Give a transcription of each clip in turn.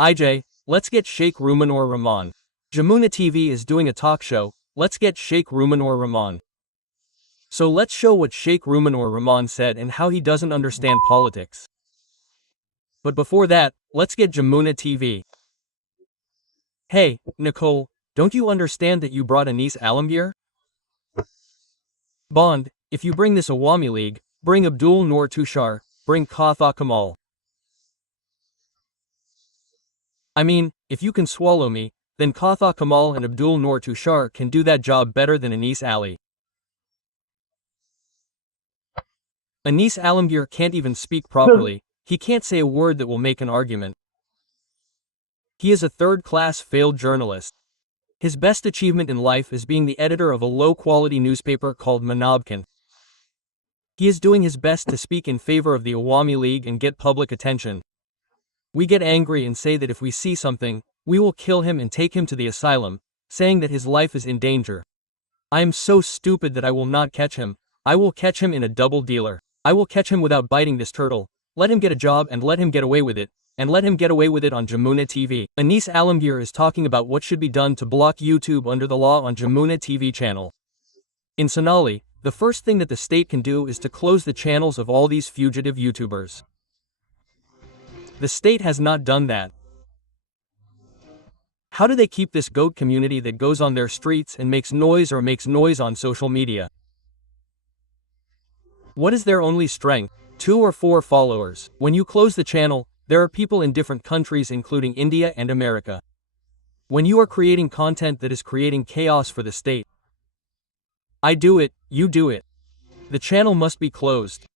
IJ, let's get Sheikh Ruman or Rahman. Jamuna TV is doing a talk show, let's get Sheikh Ruman or Rahman. So let's show what Sheikh Ruman or Rahman said and how he doesn't understand politics. But before that, let's get Jamuna TV. Hey, Nicole, don't you understand that you brought Anis Alamgir? Bond, if you bring this Awami League, bring Abdul Noor Tushar, bring Katha Kamal. I mean, if you can swallow me, then Katha Kamal and Abdul Noor Tushar can do that job better than Anis Ali. Anis Alamgir can't even speak properly, he can't say a word that will make an argument. He is a third-class failed journalist. His best achievement in life is being the editor of a low-quality newspaper called Manabkan. He is doing his best to speak in favor of the Awami League and get public attention. We get angry and say that if we see something, we will kill him and take him to the asylum, saying that his life is in danger. I am so stupid that I will not catch him. I will catch him in a double dealer. I will catch him without biting this turtle, let him get a job and let him get away with it, and let him get away with it on Jamuna TV. Anis Alamgir is talking about what should be done to block YouTube under the law on Jamuna TV channel. In Sonali, the first thing that the state can do is to close the channels of all these fugitive YouTubers. The state has not done that. How do they keep this goat community that goes on their streets and makes noise on social media? What is their only strength? 2 or 4 followers. When you close the channel, there are people in different countries including India and America. When you are creating content that is creating chaos for the state, I do it, you do it. The channel must be closed.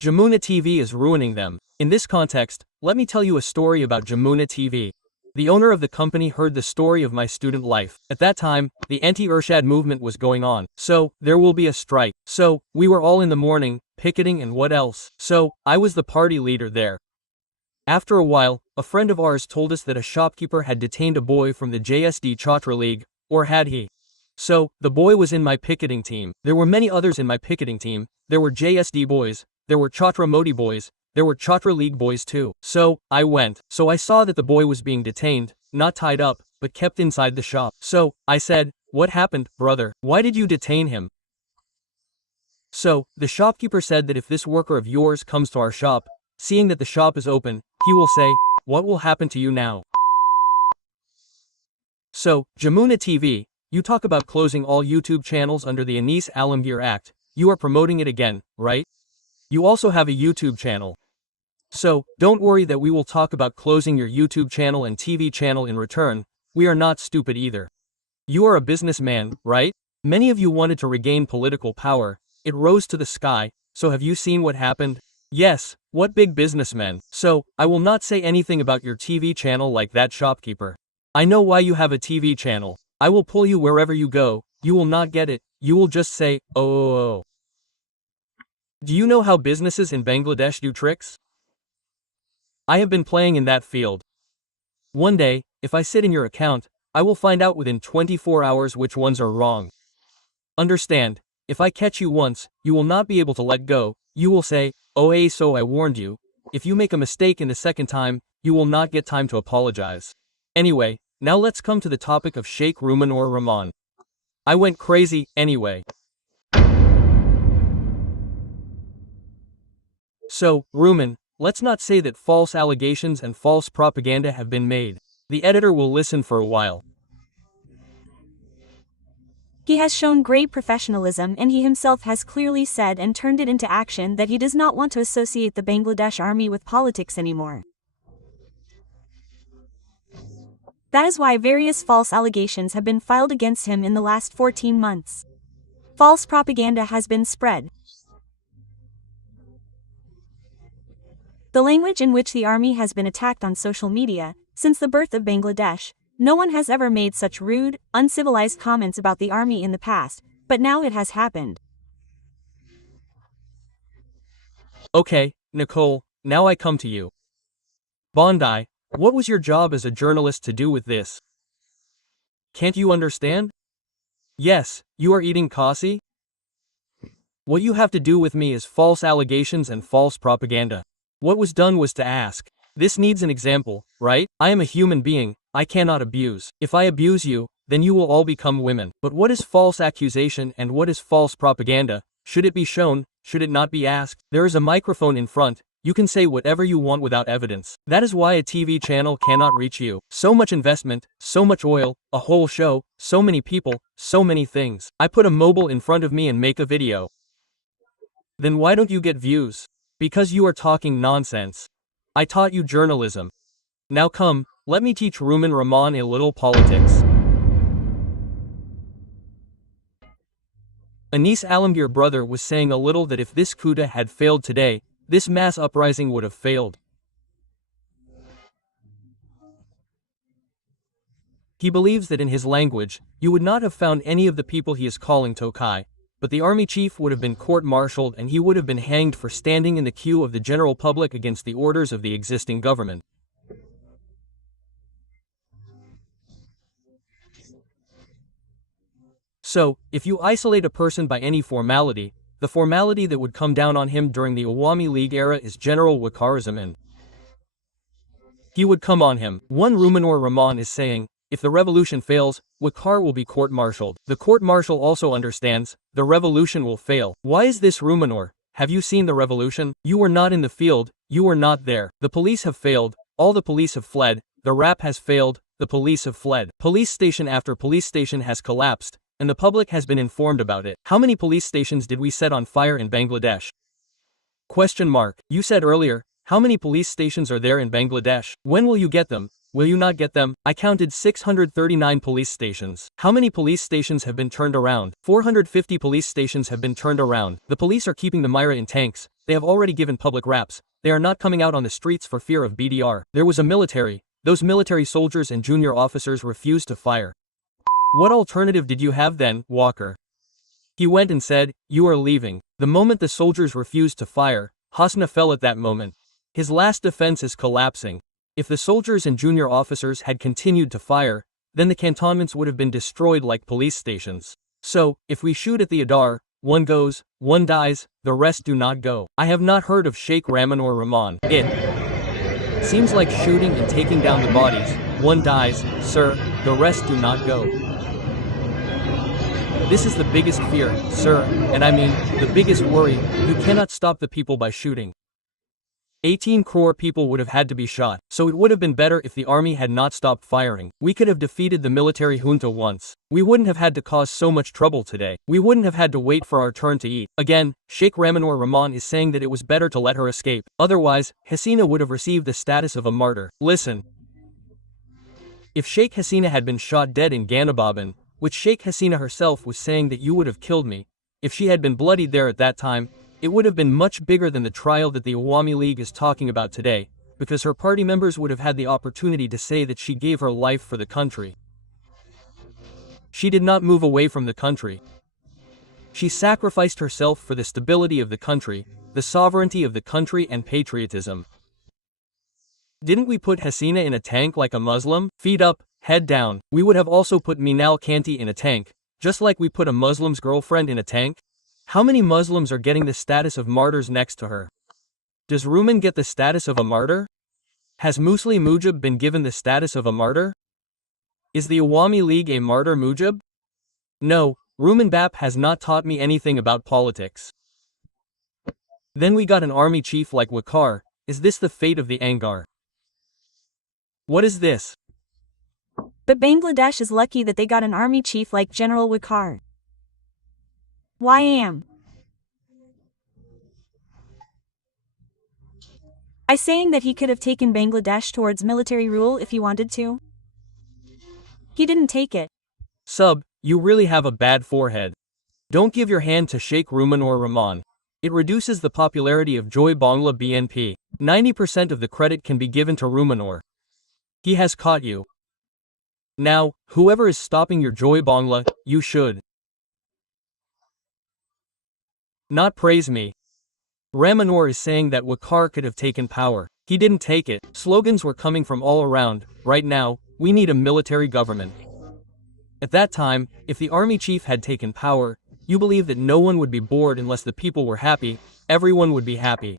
Jamuna TV is ruining them. In this context, let me tell you a story about Jamuna TV. The owner of the company heard the story of my student life. At that time, the anti-Irshad movement was going on. So, there will be a strike. So, we were all in the morning, picketing and what else. So, I was the party leader there. After a while, a friend of ours told us that a shopkeeper had detained a boy from the JSD Chhatra League, or had he? So, the boy was in my picketing team. There were many others in my picketing team. There were JSD boys, there were Chhatra Modi boys, there were Chhatra League boys too. So, I went. So I saw that the boy was being detained, not tied up, but kept inside the shop. So, I said, "What happened, brother? Why did you detain him?" So, the shopkeeper said that if this worker of yours comes to our shop, seeing that the shop is open, he will say, "What will happen to you now?" So, Jamuna TV, you talk about closing all YouTube channels under the Anis Alamgir Act, you are promoting it again, right? You also have a YouTube channel. So, don't worry that we will talk about closing your YouTube channel and TV channel in return, we are not stupid either. You are a businessman, right? Many of you wanted to regain political power, it rose to the sky, so have you seen what happened? Yes, what big businessmen. So, I will not say anything about your TV channel like that shopkeeper. I know why you have a TV channel. I will pull you wherever you go, you will not get it, you will just say, oh. Do you know how businesses in Bangladesh do tricks? I have been playing in that field. One day, if I sit in your account, I will find out within 24 hours which ones are wrong. Understand, if I catch you once, you will not be able to let go, you will say, oh so I warned you. If you make a mistake in the second time, you will not get time to apologize. Anyway, now let's come to the topic of Sheikh Ruman or Rahman. I went crazy, anyway. So, Ruman, let's not say that false allegations and false propaganda have been made. The editor will listen for a while. He has shown great professionalism and he himself has clearly said and turned it into action that he does not want to associate the Bangladesh army with politics anymore. That is why various false allegations have been filed against him in the last 14 months. False propaganda has been spread. The language in which the army has been attacked on social media, since the birth of Bangladesh, no one has ever made such rude, uncivilized comments about the army in the past, but now it has happened. Okay, Nicole, now I come to you. Bondi, what was your job as a journalist to do with this? Can't you understand? Yes, you are eating kasi? What you have to do with me is false allegations and false propaganda. What was done was to ask. This needs an example, right? I am a human being, I cannot abuse. If I abuse you, then you will all become women. But what is false accusation and what is false propaganda? Should it be shown? Should it not be asked? There is a microphone in front. You can say whatever you want without evidence. That is why a TV channel cannot reach you. So much investment, so much oil, a whole show, so many people, so many things. I put a mobile in front of me and make a video. Then why don't you get views? Because you are talking nonsense. I taught you journalism. Now come, let me teach Ruman Rahman a little politics. Anis Alamgir brother was saying a little that if this coup had failed today, this mass uprising would have failed. He believes that in his language, you would not have found any of the people he is calling Tokai, but the army chief would have been court-martialed and he would have been hanged for standing in the queue of the general public against the orders of the existing government. So, if you isolate a person by any formality, the formality that would come down on him during the Awami League era is General Waqarism. He would come on him. One Rumanur Rahman is saying, if the revolution fails, Waqar will be court-martialed. The court-martial also understands, the revolution will fail. Why is this Rumanur? Have you seen the revolution? You were not in the field, you were not there. The police have failed, all the police have fled, the rap has failed, the police have fled. Police station after police station has collapsed, and the public has been informed about it. How many police stations did we set on fire in Bangladesh? Question mark. You said earlier, how many police stations are there in Bangladesh? When will you get them? Will you not get them? I counted 639 police stations. How many police stations have been turned around? 450 police stations have been turned around. The police are keeping the Myra in tanks. They have already given public raps. They are not coming out on the streets for fear of BDR. There was a military. Those military soldiers and junior officers refused to fire. What alternative did you have then, Walker? He went and said, you are leaving. The moment the soldiers refused to fire, Hasna fell at that moment. His last defense is collapsing. If the soldiers and junior officers had continued to fire, then the cantonments would have been destroyed like police stations. So, if we shoot at the Adar, one goes, one dies, the rest do not go. I have not heard of Sheikh Ramanur Rahman. It seems like shooting and taking down the bodies. One dies, sir, the rest do not go. This is the biggest fear, sir, and I mean, the biggest worry. You cannot stop the people by shooting. 18 crore people would have had to be shot, so it would have been better if the army had not stopped firing. We could have defeated the military junta once. We wouldn't have had to cause so much trouble today. We wouldn't have had to wait for our turn to eat. Again, Sheikh Ramanur Rahman is saying that it was better to let her escape. Otherwise, Hasina would have received the status of a martyr. Listen. If Sheikh Hasina had been shot dead in Ganababan, which Sheikh Hasina herself was saying that you would have killed me, if she had been bloodied there at that time, it would have been much bigger than the trial that the Awami League is talking about today, because her party members would have had the opportunity to say that she gave her life for the country. She did not move away from the country. She sacrificed herself for the stability of the country, the sovereignty of the country and patriotism. Didn't we put Hasina in a tank like a Muslim? Feet up, head down. We would have also put Minal Kanti in a tank, just like we put a Muslim's girlfriend in a tank. How many Muslims are getting the status of martyrs next to her? Does Ruman get the status of a martyr? Has Musli Mujib been given the status of a martyr? Is the Awami League a martyr Mujib? No, Ruman Bap has not taught me anything about politics. Then we got an army chief like Waqar. Is this the fate of the Angar? What is this? But Bangladesh is lucky that they got an army chief like General Waqar. Why am I saying that he could have taken Bangladesh towards military rule if he wanted to? He didn't take it. Sub, you really have a bad forehead. Don't give your hand to Sheikh Rumanur Rahman. It reduces the popularity of Joy Bangla BNP. 90% of the credit can be given to Rumanur. He has caught you. Now, whoever is stopping your Joy Bangla, you should not praise me. Ramanur is saying that Waqar could have taken power. He didn't take it. Slogans were coming from all around. Right now, we need a military government. At that time, if the army chief had taken power, you believe that no one would be bored unless the people were happy, everyone would be happy.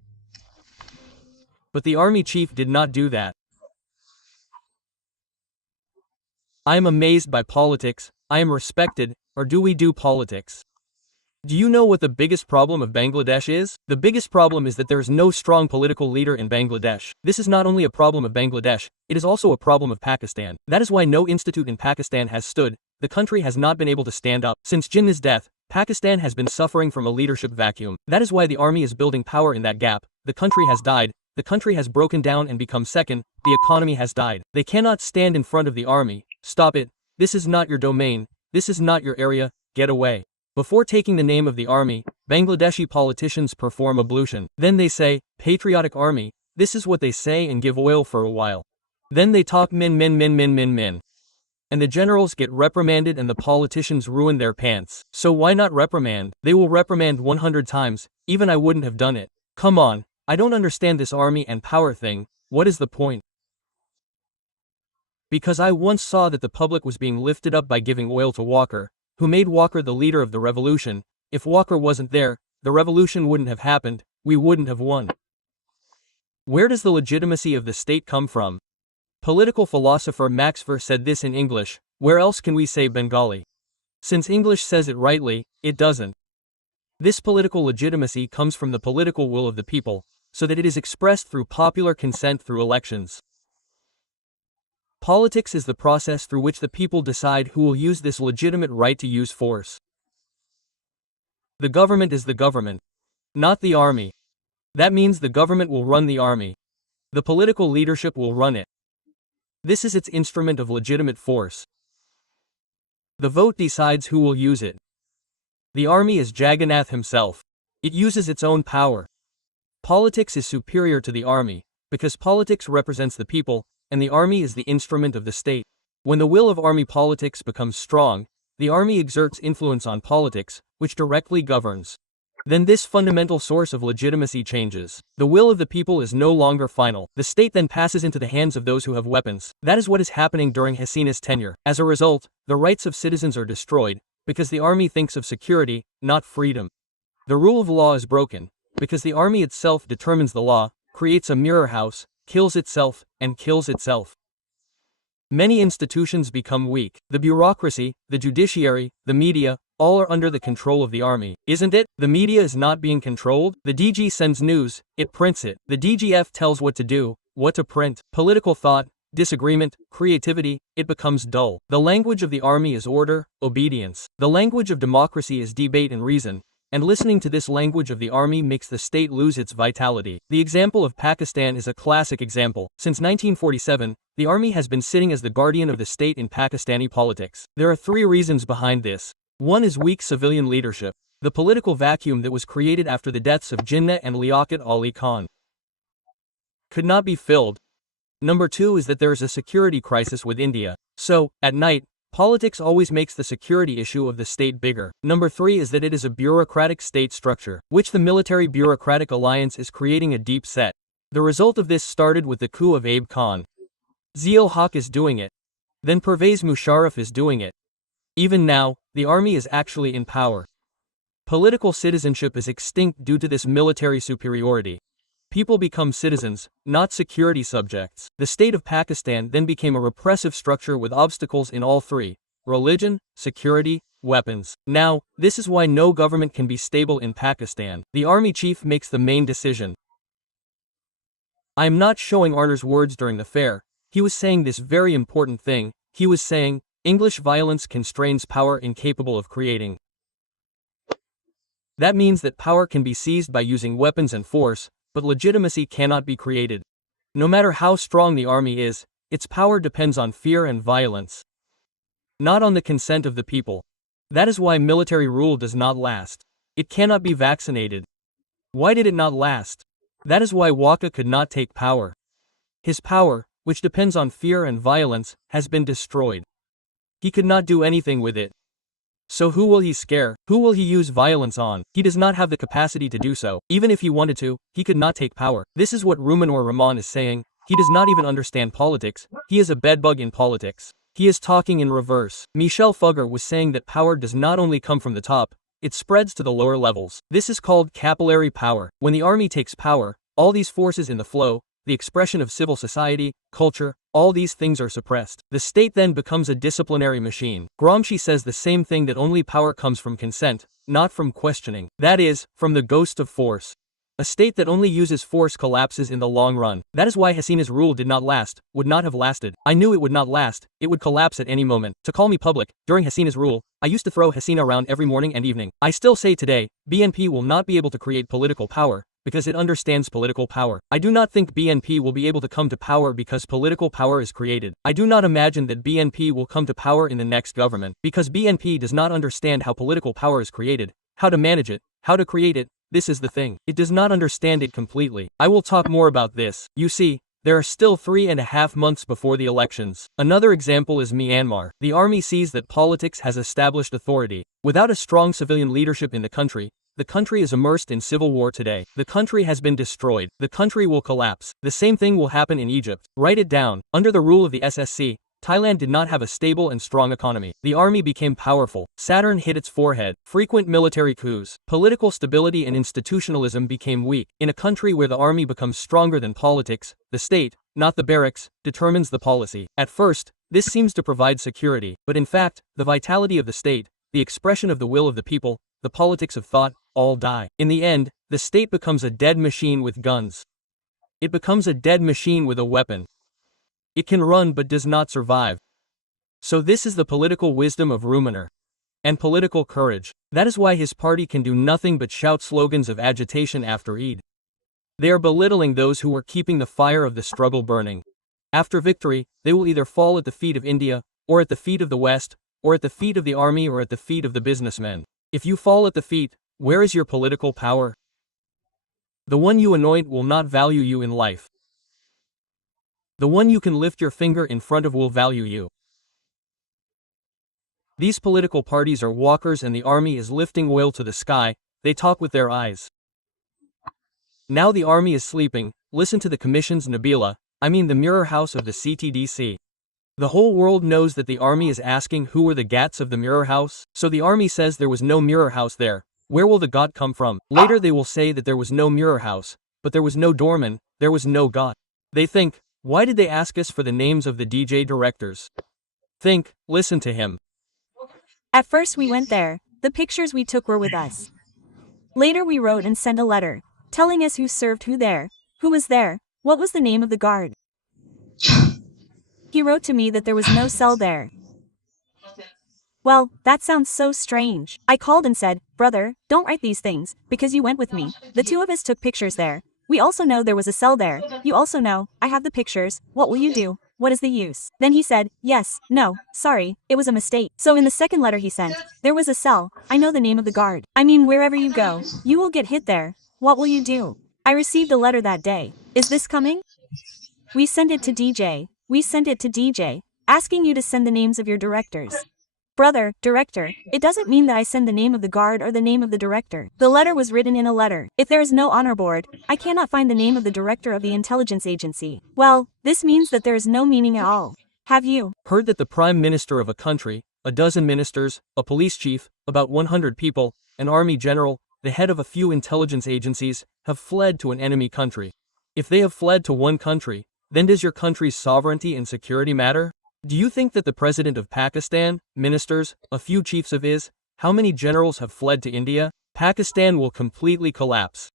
But the army chief did not do that. I am amazed by politics. I am respected, or do we do politics? Do you know what the biggest problem of Bangladesh is? The biggest problem is that there is no strong political leader in Bangladesh. This is not only a problem of Bangladesh, it is also a problem of Pakistan. That is why no institute in Pakistan has stood. The country has not been able to stand up. Since Jinnah's death, Pakistan has been suffering from a leadership vacuum. That is why the army is building power in that gap. The country has died. The country has broken down and become second. The economy has died. They cannot stand in front of the army. Stop it. This is not your domain. This is not your area. Get away. Before taking the name of the army, Bangladeshi politicians perform ablution. Then they say, patriotic army. This is what they say and give oil for a while. Then they talk min. And the generals get reprimanded and the politicians ruin their pants. So why not reprimand? They will reprimand 100 times, even I wouldn't have done it. Come on, I don't understand this army and power thing. What is the point? Because I once saw that the public was being lifted up by giving oil to Walker, who made Walker the leader of the revolution. If Walker wasn't there, the revolution wouldn't have happened, we wouldn't have won. Where does the legitimacy of the state come from? Political philosopher Max Weber said this in English. Where else can we say Bengali? Since English says it rightly, it doesn't. This political legitimacy comes from the political will of the people, so that it is expressed through popular consent through elections. Politics is the process through which the people decide who will use this legitimate right to use force. The government is the government, not the army. That means the government will run the army. The political leadership will run it. This is its instrument of legitimate force. The vote decides who will use it. The army is Jagannath himself. It uses its own power. Politics is superior to the army, because politics represents the people, and the army is the instrument of the state. When the will of army politics becomes strong, the army exerts influence on politics, which directly governs. Then this fundamental source of legitimacy changes. The will of the people is no longer final. The state then passes into the hands of those who have weapons. That is what is happening during Hasina's tenure. As a result, the rights of citizens are destroyed, because the army thinks of security, not freedom. The rule of law is broken, because the army itself determines the law, creates a mirror house, kills itself, and kills itself. Many institutions become weak. The bureaucracy, the judiciary, the media, all are under the control of the army. Isn't it? The media is not being controlled. The DG sends news, it prints it. The DGF tells what to do, what to print. Political thought, disagreement, creativity, it becomes dull. The language of the army is order, obedience. The language of democracy is debate and reason. And listening to this language of the army makes the state lose its vitality. The example of Pakistan is a classic example. Since 1947, the army has been sitting as the guardian of the state in Pakistani politics. There are 3 reasons behind this. One is weak civilian leadership, the political vacuum that was created after the deaths of Jinnah and Liaquat Ali Khan could not be filled. Number 2 is that there is a security crisis with India. So, at night, politics always makes the security issue of the state bigger. Number 3 is that it is a bureaucratic state structure, which the military bureaucratic alliance is creating a deep set. The result of this started with the coup of Abe Khan. Zia-ul Haq is doing it. Then Pervez Musharraf is doing it. Even now, the army is actually in power. Political citizenship is extinct due to this military superiority. People become citizens, not security subjects. The state of Pakistan then became a repressive structure with obstacles in all 3: religion, security, weapons. Now, this is why no government can be stable in Pakistan. The army chief makes the main decision. I am not showing Arner's words during the fair. He was saying this very important thing. He was saying, English violence constrains power incapable of creating. That means that power can be seized by using weapons and force, but legitimacy cannot be created. No matter how strong the army is, its power depends on fear and violence, not on the consent of the people. That is why military rule does not last. It cannot be vaccinated. Why did it not last? That is why Waka could not take power. His power, which depends on fear and violence, has been destroyed. He could not do anything with it. So who will he scare? Who will he use violence on? He does not have the capacity to do so. Even if he wanted to, he could not take power. This is what Rumanur Rahman is saying. He does not even understand politics. He is a bedbug in politics. He is talking in reverse. Michel Fugger was saying that power does not only come from the top, it spreads to the lower levels. This is called capillary power. When the army takes power, all these forces in the flow, the expression of civil society, culture, all these things are suppressed. The state then becomes a disciplinary machine. Gramsci says the same thing, that only power comes from consent, not from questioning. That is, from the ghost of force. A state that only uses force collapses in the long run. That is why Hasina's rule did not last, would not have lasted. I knew it would not last, it would collapse at any moment. To call me public, during Hasina's rule, I used to throw Hasina around every morning and evening. I still say today, BNP will not be able to create political power, because it understands political power. I do not think BNP will be able to come to power because political power is created. I do not imagine that BNP will come to power in the next government, because BNP does not understand how political power is created, how to manage it, how to create it. This is the thing. It does not understand it completely. I will talk more about this. You see, there are still 3.5 months before the elections. Another example is Myanmar. The army sees that politics has established authority. Without a strong civilian leadership in the country is immersed in civil war today. The country has been destroyed. The country will collapse. The same thing will happen in Egypt. Write it down. Under the rule of the SSC, Thailand did not have a stable and strong economy. The army became powerful. Saturn hit its forehead. Frequent military coups. Political stability and institutionalism became weak. In a country where the army becomes stronger than politics, the state, not the barracks, determines the policy. At first, this seems to provide security, but in fact, the vitality of the state, the expression of the will of the people, the politics of thought, all die. In the end, the state becomes a dead machine with guns. It becomes a dead machine with a weapon. It can run but does not survive. So this is the political wisdom of Ruminer. And political courage. That is why his party can do nothing but shout slogans of agitation after Eid. They are belittling those who are keeping the fire of the struggle burning. After victory, they will either fall at the feet of India, or at the feet of the West, or at the feet of the army, or at the feet of the businessmen. If you fall at the feet, where is your political power? The one you anoint will not value you in life. The one you can lift your finger in front of will value you. These political parties are walkers and the army is lifting oil to the sky, they talk with their eyes. Now the army is sleeping, listen to the commission's Nabila, the mirror house of the CTDC. The whole world knows that the army is asking who were the gats of the mirror house, so the army says there was no mirror house there. Where will the gat come from? Later they will say that there was no mirror house, but there was no doorman, there was no gat. They think, why did they ask us for the names of the DJ directors? Think, listen to him. At first we went there, the pictures we took were with us. Later we wrote and sent a letter, telling us who served who there, who was there, what was the name of the guard. He wrote to me that there was no cell there. Well, that sounds so strange. I called and said, brother, don't write these things, because you went with me. The two of us took pictures there. We also know there was a cell there. You also know, I have the pictures. What will you do? What is the use? Then he said, yes, no, sorry, it was a mistake. So in the second letter he sent, there was a cell, I know the name of the guard. Wherever you go, you will get hit there. What will you do? I received a letter that day. Is this coming? We sent it to DJ, asking you to send the names of your directors. Brother, director, it doesn't mean that I send the name of the guard or the name of the director. The letter was written in a letter. If there is no honor board, I cannot find the name of the director of the intelligence agency. Well, this means that there is no meaning at all. Have you heard that the prime minister of a country, a dozen ministers, a police chief, about 100 people, an army general, the head of a few intelligence agencies, have fled to an enemy country? If they have fled to one country, then does your country's sovereignty and security matter? Do you think that the president of Pakistan, ministers, a few chiefs of his, how many generals have fled to India? Pakistan will completely collapse.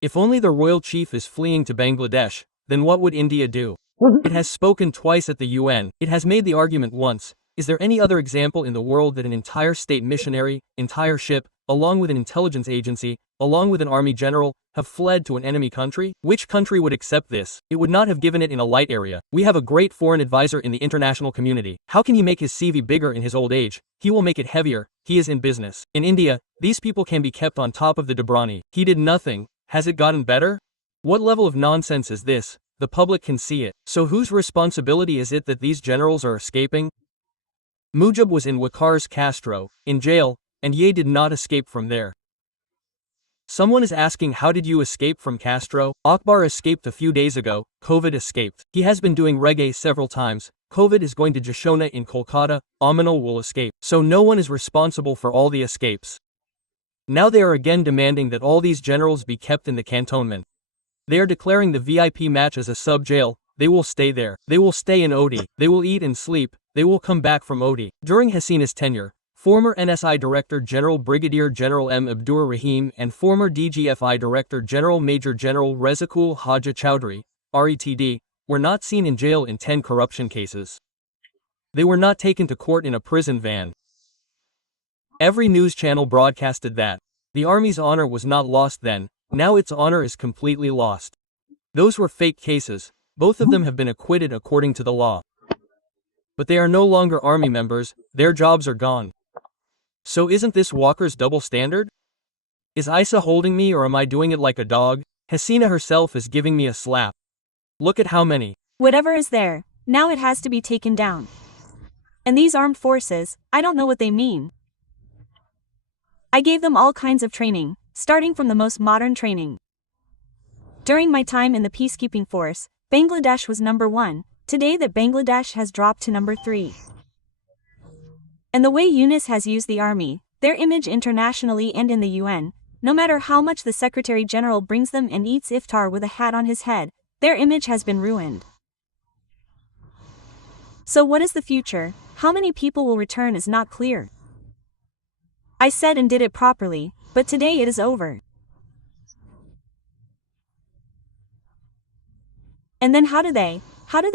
If only the royal chief is fleeing to Bangladesh, then what would India do? It has spoken twice at the UN. It has made the argument once. Is there any other example in the world that an entire state missionary, entire ship, along with an intelligence agency, along with an army general, have fled to an enemy country? Which country would accept this? It would not have given it in a light area. We have a great foreign advisor in the international community. How can he make his CV bigger in his old age? He will make it heavier. He is in business. In India, these people can be kept on top of the Dabrani. He did nothing. Has it gotten better? What level of nonsense is this? The public can see it. So whose responsibility is it that these generals are escaping? Mujib was in Waqar's Castro, in jail, and Ye did not escape from there. Someone is asking, how did you escape from Castro? Akbar escaped a few days ago, Covid escaped. He has been doing reggae several times. Covid is going to Jashona in Kolkata, Aminal will escape. So no one is responsible for all the escapes. Now they are again demanding that all these generals be kept in the cantonment. They are declaring the VIP match as a sub-jail. They will stay there. They will stay in OD. They will eat and sleep. They will come back from OD. During Hasina's tenure, former NSI Director General Brigadier General M. Abdur Rahim and former DGFI Director General Major General Rezakul Haja Chowdhury, RETD, were not seen in jail in 10 corruption cases. They were not taken to court in a prison van. Every news channel broadcasted that the army's honor was not lost then. Now its honor is completely lost. Those were fake cases. Both of them have been acquitted according to the law. But they are no longer army members, their jobs are gone. So isn't this Walker's double standard? Is Isa holding me or am I doing it like a dog? Hasina herself is giving me a slap. Look at how many. Whatever is there, now it has to be taken down. And these armed forces, I don't know what they mean. I gave them all kinds of training, starting from the most modern training. During my time in the peacekeeping force, Bangladesh was number 1, today that Bangladesh has dropped to number 3. And the way Yunus has used the army, their image internationally and in the UN, no matter how much the Secretary General brings them and eats iftar with a hat on his head, their image has been ruined. So what is the future? How many people will return is not clear. I said and did it properly, but today it is over. And then how do they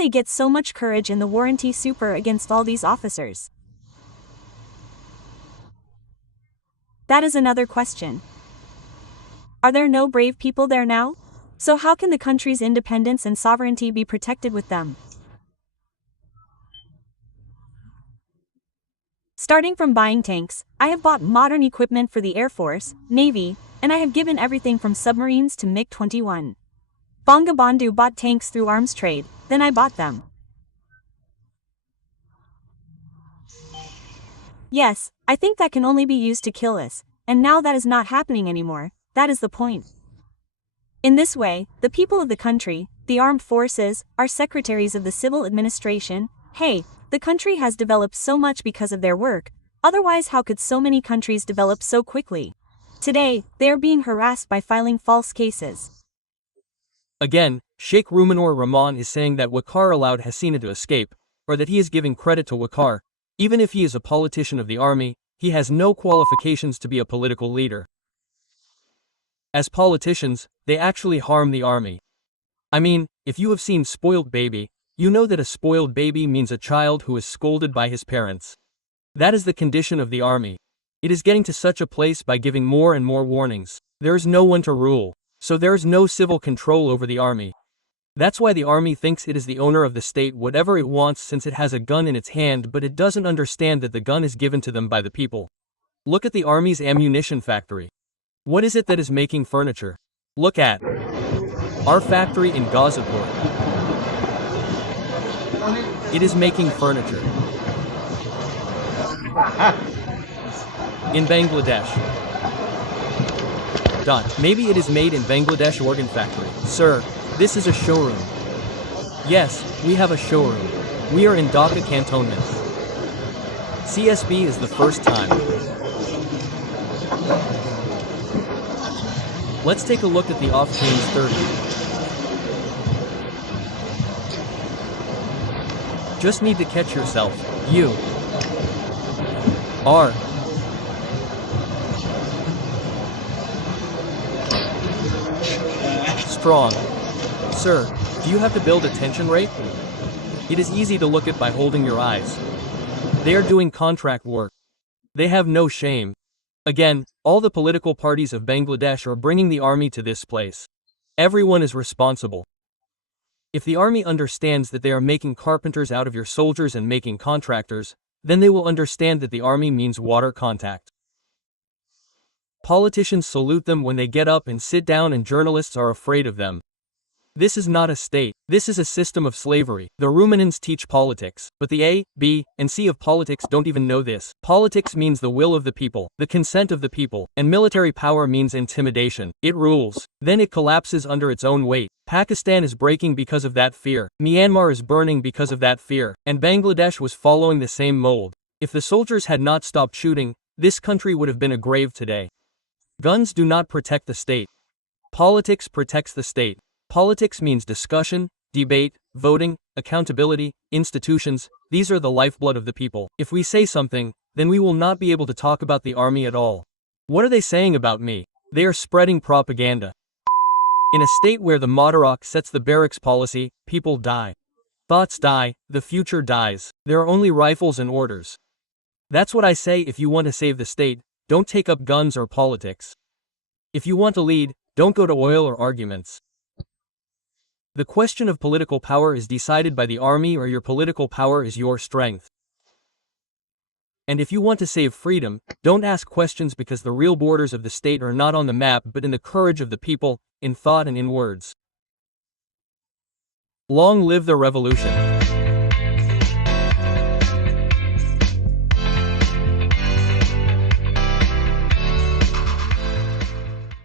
get so much courage in the warranty super against all these officers? That is another question. Are there no brave people there now? So how can the country's independence and sovereignty be protected with them? Starting from buying tanks, I have bought modern equipment for the Air Force, Navy, and I have given everything from submarines to MiG-21. Bangabandhu bought tanks through arms trade, then I bought them. Yes, I think that can only be used to kill us, and now that is not happening anymore, that is the point. In this way, the people of the country, the armed forces, are secretaries of the civil administration. Hey, the country has developed so much because of their work, otherwise how could so many countries develop so quickly? Today, they are being harassed by filing false cases. Again, Sheikh Rumanur Rahman is saying that Waqar allowed Hasina to escape, or that he is giving credit to Waqar. Even if he is a politician of the army, he has no qualifications to be a political leader. As politicians, they actually harm the army. I mean, if you have seen Spoiled Baby, you know that a spoiled baby means a child who is scolded by his parents. That is the condition of the army. It is getting to such a place by giving more and more warnings. There is no one to rule, so there is no civil control over the army. That's why the army thinks it is the owner of the state whatever it wants since it has a gun in its hand, but it doesn't understand that the gun is given to them by the people. Look at the army's ammunition factory. What is it that is making furniture? Look at our factory in Gazipur. It is making furniture. In Bangladesh. Maybe it is made in Bangladesh organ factory. Sir, this is a showroom. Yes, we have a showroom. We are in Dhaka cantonment. CSB is the first time. Let's take a look at the off-chains 30. Just need to catch yourself. You are strong. Sir, do you have to build a tension rate? It is easy to look at by holding your eyes. They are doing contract work. They have no shame. Again, all the political parties of Bangladesh are bringing the army to this place. Everyone is responsible. If the army understands that they are making carpenters out of your soldiers and making contractors, then they will understand that the army means water contact. Politicians salute them when they get up and sit down, and journalists are afraid of them. This is not a state. This is a system of slavery. The Ruminants teach politics, but the A, B, and C of politics don't even know this. Politics means the will of the people, the consent of the people, and military power means intimidation. It rules. Then it collapses under its own weight. Pakistan is breaking because of that fear. Myanmar is burning because of that fear. And Bangladesh was following the same mold. If the soldiers had not stopped shooting, this country would have been a grave today. Guns do not protect the state. Politics protects the state. Politics means discussion, debate, voting, accountability, institutions. These are the lifeblood of the people. If we say something, then we will not be able to talk about the army at all. What are they saying about me? They are spreading propaganda. In a state where the Madarok sets the barracks policy, people die. Thoughts die, the future dies. There are only rifles and orders. That's what I say. If you want to save the state, don't take up guns or politics. If you want to lead, don't go to oil or arguments. The question of political power is decided by the army, or your political power is your strength. And if you want to save freedom, don't ask questions, because the real borders of the state are not on the map but in the courage of the people, in thought and in words. Long live the revolution.